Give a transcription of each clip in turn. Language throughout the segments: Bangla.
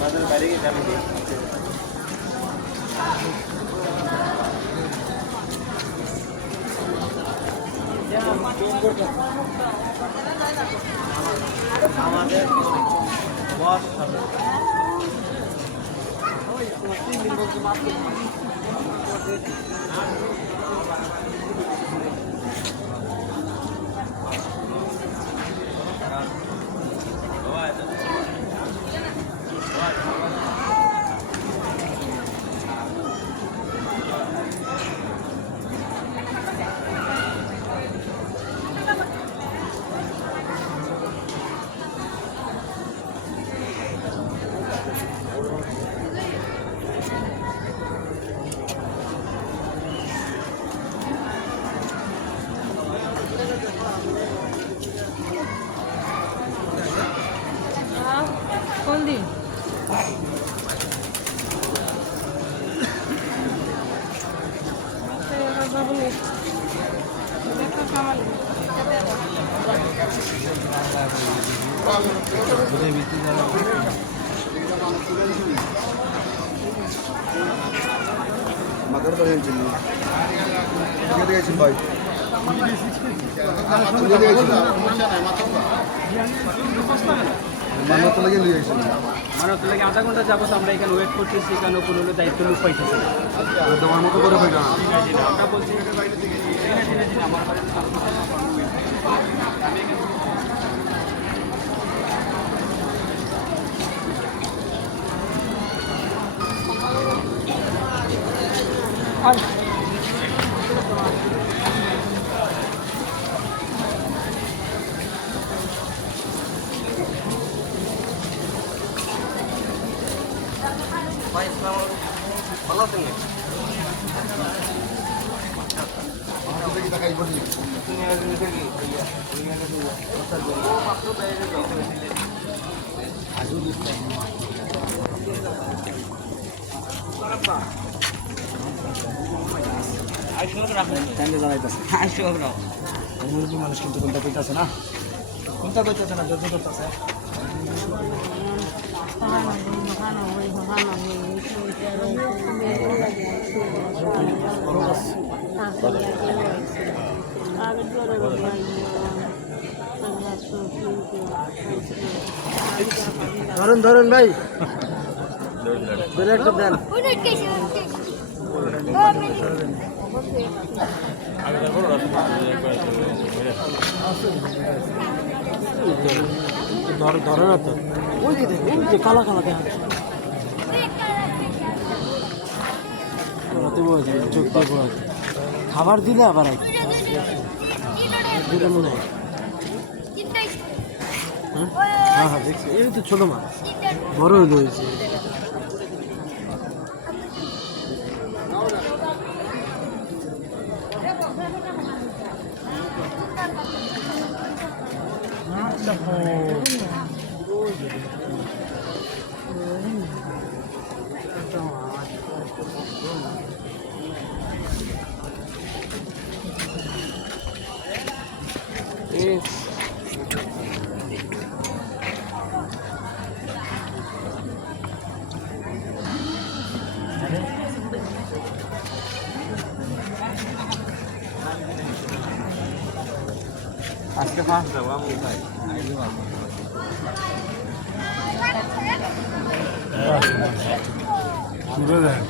আমাদের বাইরে গিয়ে যাবে আমাদের বস কোন দিন মাথার বাড়ি জন্য গেছেন ভাই মানবতলা গিয়ে লিয়ে গেছেন মানবতলা লাগে আধা ঘন্টা যাবো আমরা এখানে ওয়েট করতেছি এখানে কোনো দায়িত্ব লোক পাইতেছি না তোমার মতো করে ভাই আমরা বলছি ভালো আছেন মানুষ কিন্তু কোনটা কইতাছে না কোনটা কইতাছে না যত করতেছে ধরুন ধরুন ভাই ধরে একটু দেন ধরে না তো ওই যে কালা কালা দেখা চোখ দিয়ে খাবার দিলে আবার মনে হয় হ্যাঁ হ্যাঁ দেখছি এই তো ছোট মাছ বড় হয়েছে আজকে ফার্স্ট যাবো আমি ভাই সুরে দেন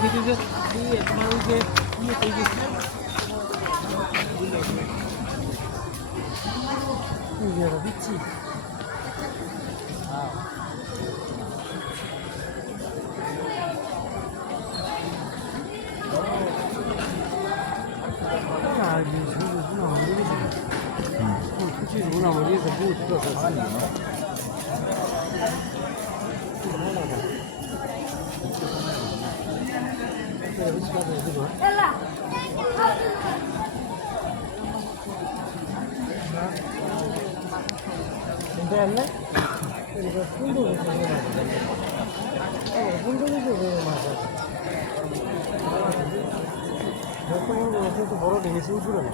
ফ্রিজে দিয়ে তোমার ওই যে ইয়ে হয়ে গেছে দিচ্ছি বড় দেখেছি পুরো না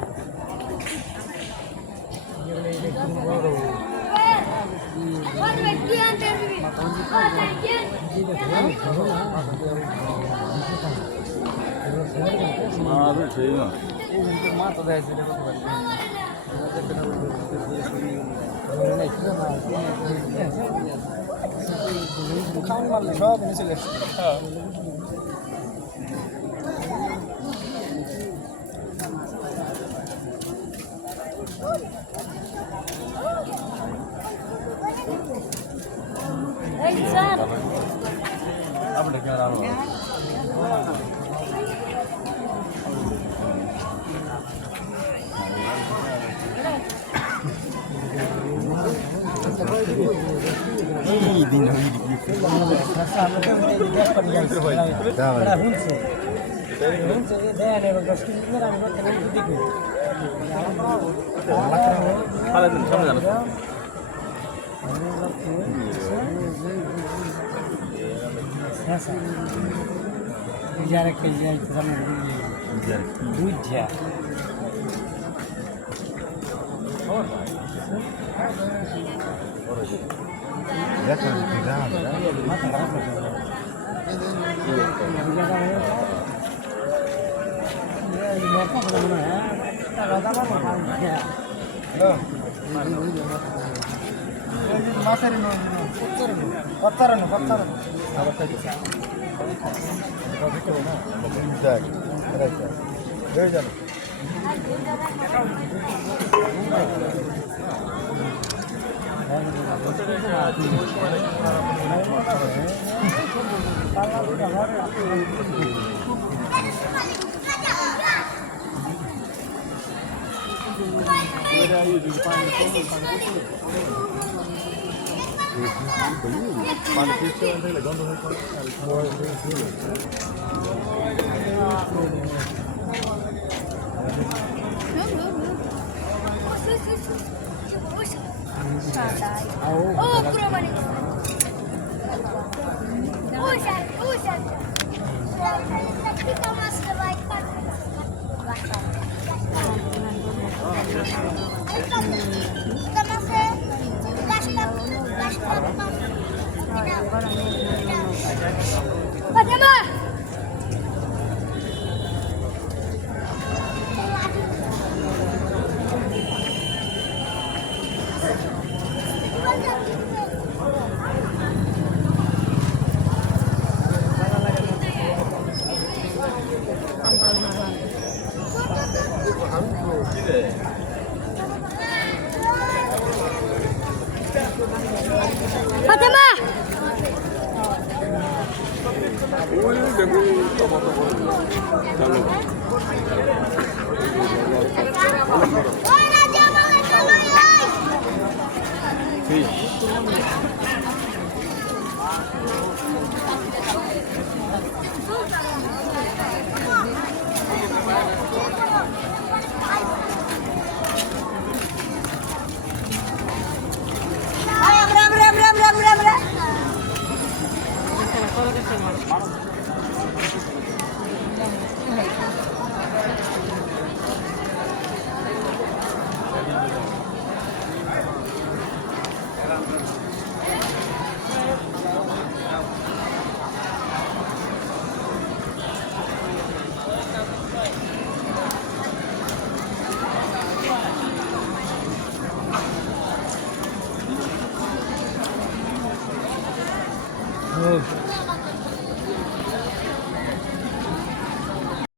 মা তো দেয় খাওয়ান মারলে সব নিচে চলে আসছে આપણે ક્યાં આવો Oh, kurang kita masih baik kan? Kita masih Fatima. Fatima. Oh.